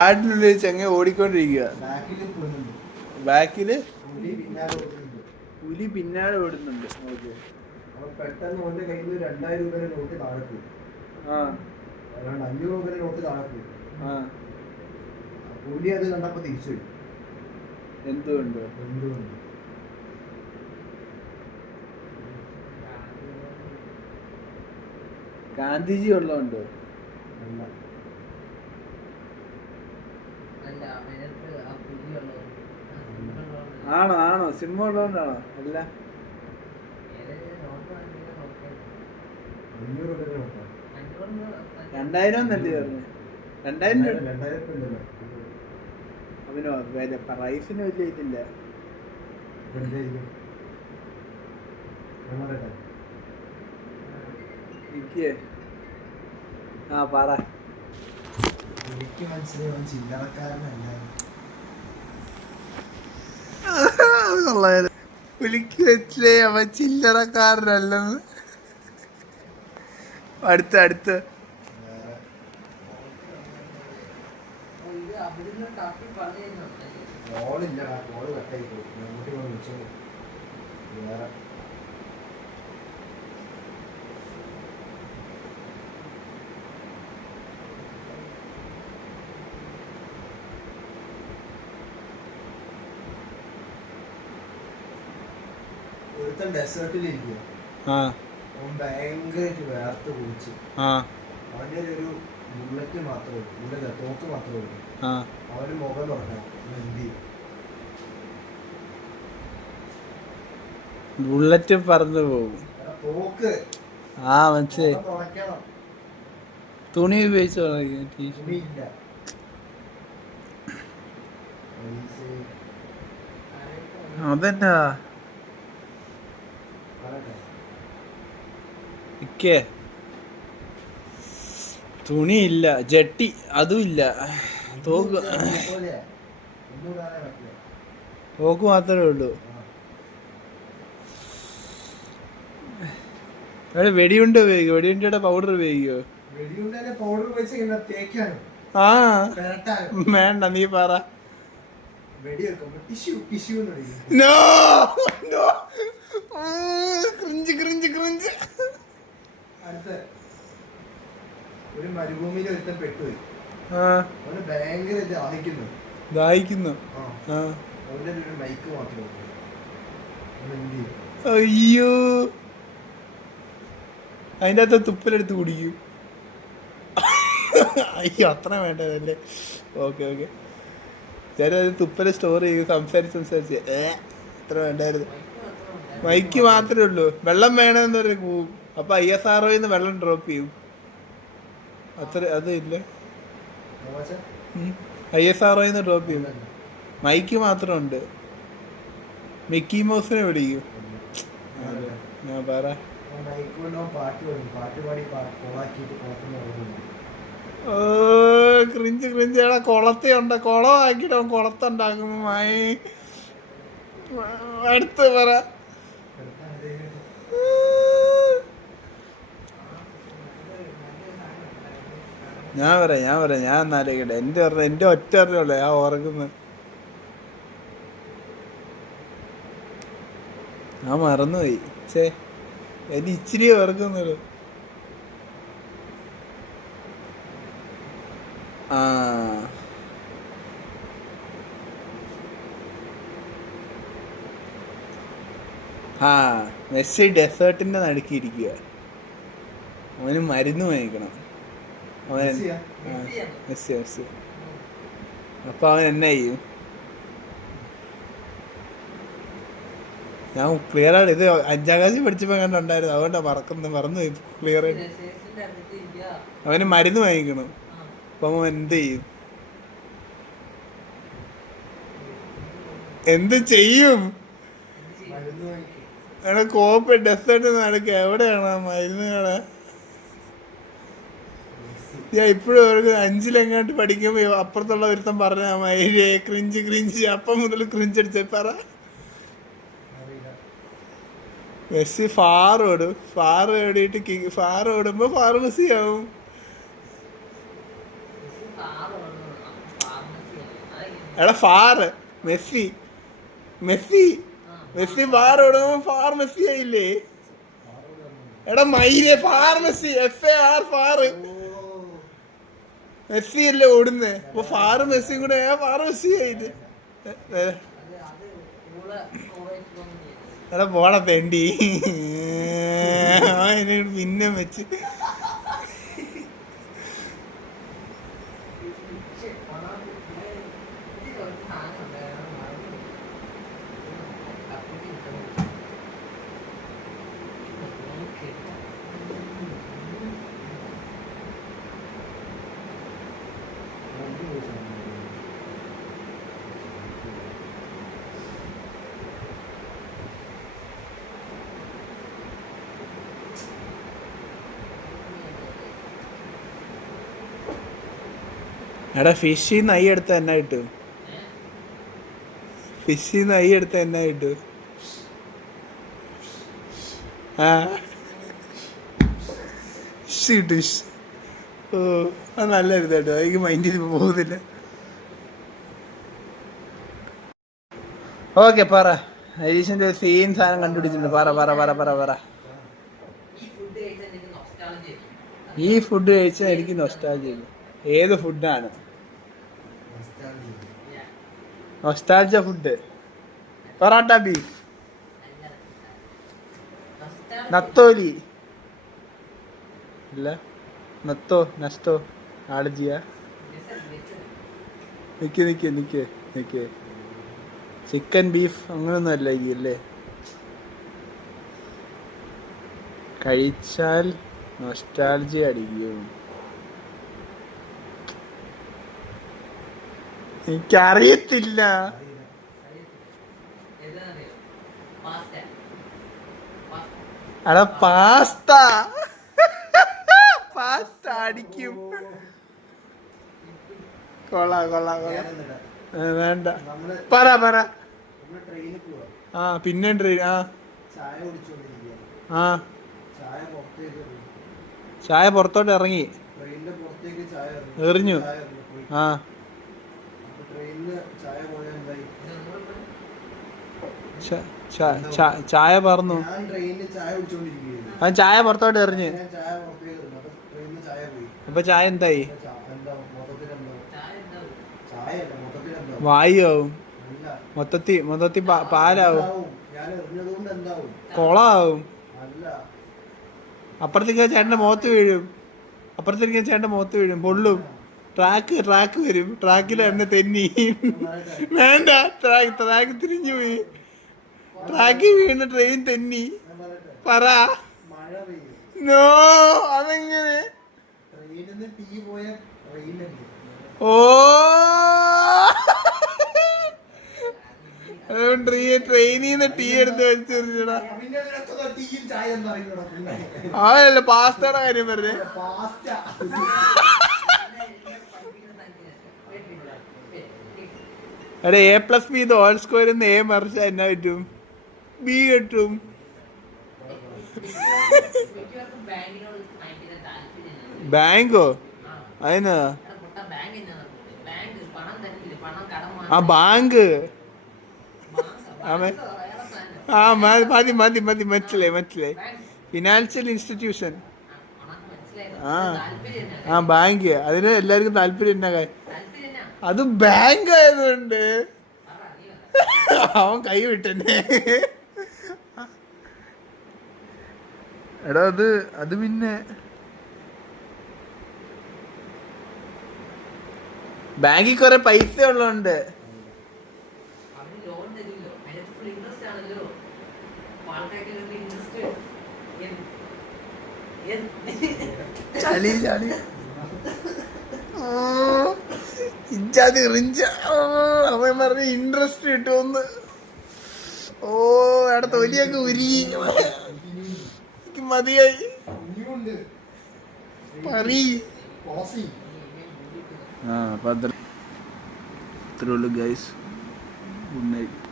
കാട്ടിനുള്ളിൽ ചെങ്ങ ഓടിക്കൊണ്ടിരിക്കുക. ബാക്കില് പുലി പിന്നാലെ ഓടുന്നുണ്ട്. പെട്ടെന്ന് ഓന്റെ കയ്യിൽ നിന്ന് 2000 രൂപയുടെ നോട്ട് താഴെ പോയി. അല്ലാണ്ട് 500 രൂപയുടെ നോട്ട് താഴെ പോയി. പുലി അത് കണ്ടപ്പോ തിരിച്ചു പോയി. എന്തുകൊണ്ട് ഗാന്ധിജി ഉള്ളതുണ്ടോ? ആണോ സിനിമ ഉള്ളതുകൊണ്ടാണോ? അല്ല, 2000 എന്നല്ലേ പറഞ്ഞു? 2000 അവനോ പ്രൈസിന് വലിയ ഇതില്ല. പറ. എനിക്ക് മനസ്സിലായി ചില്ലറക്കാരനല്ല. പുലിക്ക് വെച്ചില്ലേ അവൻ ചില്ലറക്കാരനല്ലെന്ന്. അടുത്ത് ഡെസേർട്ടിലിരിക്കുക. അവൻ ഭയങ്കരമായിട്ട് വേർത്ത് കുളിച്ച് അവന്റെ ഒരു ബുള്ളറ്റ് മാത്രമേ ഉള്ളൂ, തോക്ക് മാത്രമേ ഉള്ളൂ. അവന് മുഖം തുറക്കണം. എന്ത് ബുള്ളറ്റ് പറന്നു പോകും. തോക്ക് മനസ്സിലായി. തുറക്കണം. തുണി ഉപയോഗിച്ച് തുണിയില്ല. അതെന്നാ തുണിയില്ല, ജട്ടി അതും ഇല്ല, തോക്ക് മാത്രമേ ഉള്ളൂ. വെടിയുണ്ട ഉപയോഗിക്കോ? വെടിയുണ്ടയുടെ പൗഡർ ഉപയോഗിക്കോ? വേണ്ട, നീ പറ. ഒരു മരുഭൂമിയിൽ ഒരുത്തൻ പെട്ടുപോയി. അവന് ഭയങ്കര ദാഹിക്കുന്നു. അവന്റെ ഒരു മൈക്ക് മാത്രമേ. അയ്യോ, അതിൻ്റെ അകത്ത് തുപ്പലെടുത്ത് കുടിക്കും. അയ്യോ, അത്ര വേണ്ടതല്ലേ? ഓക്കെ ചിലത് തുപ്പല് സ്റ്റോർ ചെയ്യും. സംസാരിച്ച് അത്ര വേണ്ടായിരുന്നു. മൈക്ക് മാത്രമേ ഉള്ളൂ. വെള്ളം വേണമെന്ന് പറഞ്ഞ് പോവും. അപ്പൊ ISROന്ന് വെള്ളം ഡ്രോപ്പ് ചെയ്യും. അത്ര അത് ഇല്ല. ISROന്ന് ഡ്രോപ്പ് ചെയ്യും. മൈക്ക് മാത്രം ഉണ്ട്. മിക്കി മൗസിനെ വിളിക്കും. ഞാൻ പറ. ക്രിഞ്ച് കുളത്തിയുണ്ട്. കുളമാക്കിട്ടോ കുളത്തുണ്ടാക്കുമ്പോ അടുത്ത് പറ. ഞാൻ പറയാം ഞാൻ എന്നാലോക്കട്ടെ. എന്റെ ഒറ്റ അറിഞ്ഞുള്ളൂ ഞാൻ ഓർക്കുന്നത്. ഞാൻ മറന്നുപോയി. എന്റെ ഇച്ചിരി ഓർക്കുന്നുള്ളൂ. മെസ്സി ഡെസേർട്ടിന്റെ നടുക്കിയിരിക്കുക. അവന് മരുന്ന് വാങ്ങിക്കണം. മെസ്സി അപ്പൊ അവൻ എന്നാ ചെയ്യും? ഞാൻ ക്ലിയർ ആണ്. ഇത് 5ാം ക്ലാസ്സിൽ പഠിച്ചപ്പോ കണ്ടുണ്ടായിരുന്നു. അതുകൊണ്ടാ മറന്നു ക്ലിയർ ആയിട്ട്. അവന് മരുന്ന് വാങ്ങിക്കണം. അപ്പൊ അവൻ എന്ത് ചെയ്യും? കോപ്പ് ഡെസേർട്ട് നടക്കുക. എവിടെയാണ് ആ മരുന്ന് കട? ഞാൻ ഇപ്പോഴും അവർക്ക് 5ലെങ്ങാണ്ട് പഠിക്കുമ്പോ അപ്പുറത്തുള്ള ഒരുത്തം പറഞ്ഞ ക്രിഞ്ച്. അപ്പം മുതൽ ക്രിഞ്ച് അടിച്ച പറ. മെസ്സി ഫാർ ഓടിയിട്ട് ഫാർ ഓടുമ്പോ ഫാർമസി ആവും. എടാ far Messi Messi Messi far ഓടുമ്പോ ഫാർ മെസ്സി ആയില്ലേ? എടാ മയിലെ far Messi FAR far Messi അല്ലേ ഓടുന്നേ? അപ്പൊ ഫാറ് മെസ്സിയും കൂടെ ഫാർ മെസ്സി ആയിട്ട്. എടാ പോടാ തെണ്ടി എന്നോട് പിന്നെ വെച്ച് എടാ ഫിഷിന്ന് ഐ എടുത്ത എന്നാ കിട്ടും? ഫിഷിന്ന് ഐ എടുത്ത എന്നാ കിട്ടും? ആ ഡിഷ്. ഓ അത് നല്ല ഒരു കേട്ടോ, എനിക്ക് മൈൻഡ് ചെയ്ത് പോകുന്നില്ല. ഓക്കെ പറ, ഹരീഷിന്റെ സെയിം സാധനം കണ്ടുപിടിച്ചിട്ടുണ്ട്. പറ പറ പറ പറ പറ. ഈ ഫുഡ് കഴിച്ചാൽ എനിക്ക് നൊസ്റ്റാൾജിയ. ഏത് ഫുഡാണ് നൊസ്റ്റാൾജിയ ഫുഡ്? പൊറോട്ട ബീഫ്, നത്തോലി ഇല്ല, നസ്തോ ആളജിയ. നിക്ക് നിക്ക് നിക്ക് നിക്ക്, ചിക്കൻ ബീഫ് അങ്ങനൊന്നും അല്ല ഈ അല്ലേ? കഴിച്ചാൽ നൊസ്റ്റാൾജിയ അടിക്കും. എനിക്കറിയത്തില്ല. അടാ പാസ്ത പാസ്ത അടിക്കും. കൊള്ളാം കൊള്ളാം കൊള്ളാം. വേണ്ട പറ പറ. ആ പിന്നെ ട്രെയിൻ. ആ ചായ പുറത്തോട്ട് ഇറങ്ങി എറിഞ്ഞു. ആ ചായ പറന്നു. ആ ചായ പുറത്തോട്ട് എറിഞ്ഞ്. അപ്പൊ ചായ എന്തായി? വായുവും മൊത്തത്തി പാലാവും, കൊളാവും. അപ്പുറത്തേക്ക് ചേട്ടന്റെ മുഖത്ത് വീഴും, അപ്പുറത്തേക്ക് ചേട്ടന്റെ മുഖത്ത് വീഴും, പൊള്ളും. ട്രാക്ക് വരും, ട്രാക്കിൽ എന്നെ തെന്നി. വേണ്ട, ട്രാക്ക് തിരിഞ്ഞു പോയി, ട്രാക്കിൽ വീണ് ട്രെയിൻ തെന്നി. പറ. നോ, അതെങ്ങനെ? ഓ ട്രെയിനിന്ന് ടീ എടുത്ത് വെച്ചിടാ. അതല്ല പാസ്തയുടെ കാര്യം പറഞ്ഞേ. എടാ A+B ഹോൾ സ്ക്വയർ A മറിച്ചാ എന്നാ പറ്റും? B കിട്ടും. ബാങ്കോ? അതിനാ ആ ബാങ്ക്. ആ മതി മതി മതി, മനസ്സിലായി. Financial institution. ആ ബാങ്ക്, അതിന് എല്ലാവർക്കും താല്പര്യം എന്നാ? അത് ബാങ്ക് ആയതുകൊണ്ട് അവൻ കൈ വിട്ടെന്നെ. എടാ അത് പിന്നെ ബാങ്കിൽ കുറെ പൈസ ഉള്ളതുകൊണ്ട്. ചളി അവൻ പറഞ്ഞ ഇൻട്രസ്റ്റ് കിട്ടുമെന്ന്. ഓ എടാ തൊലിയൊക്കെ ഉരുകി, മതിയായി. അപ്പൊ അത്രേ ഉള്ളൂ ഗൈസ്. Good night.